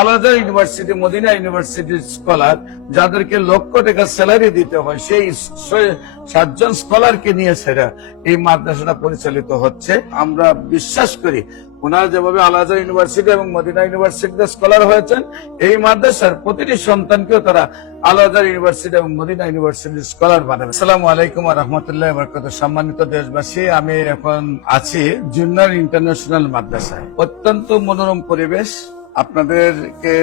আলাদা university, Medina ইউনিভার্সিটির scholar যাদেরকে লক্ষ টাকা স্যালারি দিতে হয়, সেই 7 জন স্কলারকে নিয়ে সেরা এই মাদ্রাসাটা পরিচালিত হচ্ছে। আমরা বিশ্বাস করি ওনারা যেভাবে আলাদা ইউনিভার্সিটি এবং মদিনা ইউনিভার্সিটিতে স্কলার হয়েছেন, এই মাদ্রাসার প্রতিটি সন্তানকেও তারা আলাদা ইউনিভার্সিটি এবং মদিনা ইউনিভার্সিটির স্কলার বানাবে। আসসালামু আলাইকুম ওয়া রাহমাতুল্লাহি ওয়া বারাকাতুহু। সম্মানিত দেশবাসী, আমি এখন আছি জুন্নার ইন্টারন্যাশনাল মাদ্রাসায়। অত্যন্ত মনোরম পরিবেশ আপনাদেরকে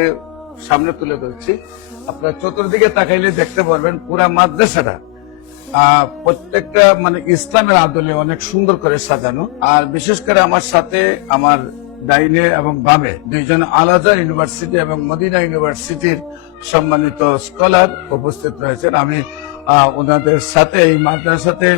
সামনে তুলে ধরছি। আপনারা চতুর্দিকে তাকাইলে দেখতে পারবেন পুরা মাদ্রাসাটা প্রত্যেকটা ইসলামের আদলে অনেক সুন্দর করে সাজানো। আর বিশেষ করে আমার সাথে আমার ডাইনে এবং বামে 2 জন আলাদা ইউনিভার্সিটি এবং মদিনা ইউনিভার্সিটির সম্মানিত স্কলার উপস্থিত রয়েছেন। আমি ওনাদের সাথে এই মাদ্রাসাতে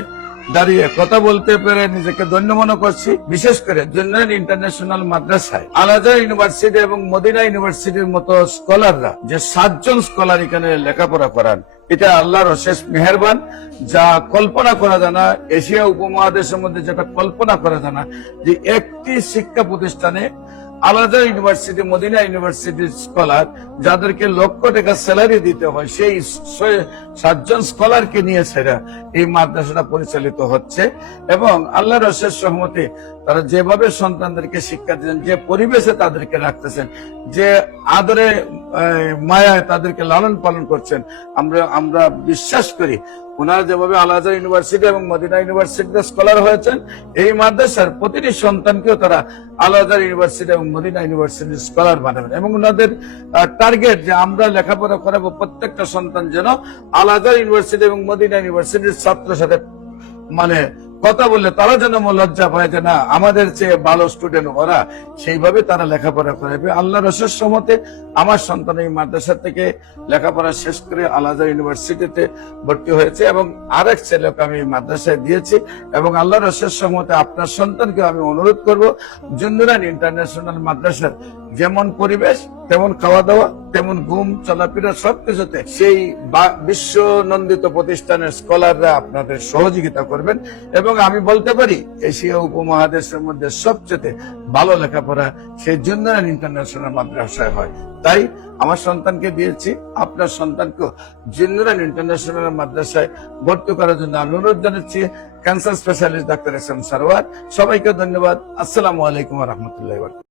দাঁড়িয়ে কথা বলতে পেরে নিজেকে ধন্য মনে করছি। বিশেষ করে জুন্নার ইন্টারন্যাশনাল মাদ্রাসায় আলাদা ইউনিভার্সিটি এবং মদিনা ইউনিভার্সিটির মতো স্কলাররা যে 7 জন স্কলার এখানে লেখাপড়া করান, এটা আল্লাহর অশেষ মেহেরবান, যা কল্পনা করা যায় না। এশিয়া উপমহাদেশের মধ্যে যেটা কল্পনা করা যায় না যে একটি শিক্ষা প্রতিষ্ঠানে আলাদা ইউনিভার্সিটি, মদিনা ইউনিভার্সিটির স্কলার যাদেরকে লক্ষ টাকা স্যালারি দিতে হয়, সেই 7 জন স্কলারকে নিয়ে সেরা এই মাদ্রাসাটা পরিচালিত হচ্ছে। এবং আল্লাহর অশেষ রহমতে তারা যেভাবে সন্তানদেরকে শিক্ষা দিচ্ছেন, যে পরিবেশে তাদেরকে রাখতেছেন, যে আদরে মায়ায় তাদেরকে লালন পালন করছেন, আমরা বিশ্বাস করি ওনারা যেভাবে আলাদা ইউনিভার্সিটি এবং মদিনা ইউনিভার্সিটিতে স্কলার হয়েছেন, এই মাদ্রাসার প্রতিটি সন্তানকেও তারা আলাদা ইউনিভার্সিটি এবং মদিনা ইউনিভার্সিটির স্কলার বানাবেন। এবং ওনাদের টার্গেট যে আমরা লেখাপড়া করাবো প্রত্যেকটা সন্তান যেন আলাদা ইউনিভার্সিটি এবং মদিনা ইউনিভার্সিটির ছাত্রের সাথে কথা বললে তারা যেন লজ্জা পায় যে না, আমাদের চেয়ে ভালো স্টুডেন্ট ওরা, সেইভাবে তারা লেখাপড়া করাবে। আল্লাহর অশেষ রহমতে আমার সন্তান এই মাদ্রাসা থেকে লেখাপড়া শেষ করে আলাদা ইউনিভার্সিটিতে ভর্তি হয়েছে এবং আরেক ছেলেকে আমি মাদ্রাসায় দিয়েছি। এবং আল্লাহর অশেষ রহমতে আপনার সন্তানকে আমি অনুরোধ করব, জুন্নুরান ইন্টারন্যাশনাল মাদ্রাসার যেমন পরিবেশ, তেমন খাওয়া দাওয়া, তেমন ঘুম, চলাফেরা, সবকিছুতে সেই বিশ্ব নন্দিত প্রতিষ্ঠানের স্কলাররা আপনাদের সহযোগিতা করবেন। এবং আমি বলতে পারি এশিয়া উপমহাদেশের মধ্যে সবচেয়ে ভালো লেখাপড়া সেই জুন্নার ইন্টারন্যাশনাল মাদ্রাসায় হয়। তাই আমার সন্তানকে দিয়েছি, আপনার সন্তানকে জুন্নার ইন্টারন্যাশনাল মাদ্রাসায় ভর্তি করার জন্য আমি অনুরোধ জানাচ্ছি। Cancer specialist doctor S M Sarwar. সবাইকে ধন্যবাদ। আসসালামু আলাইকুম ওয়া রাহমাতুল্লাহি ওয়া বারাকাতুহু।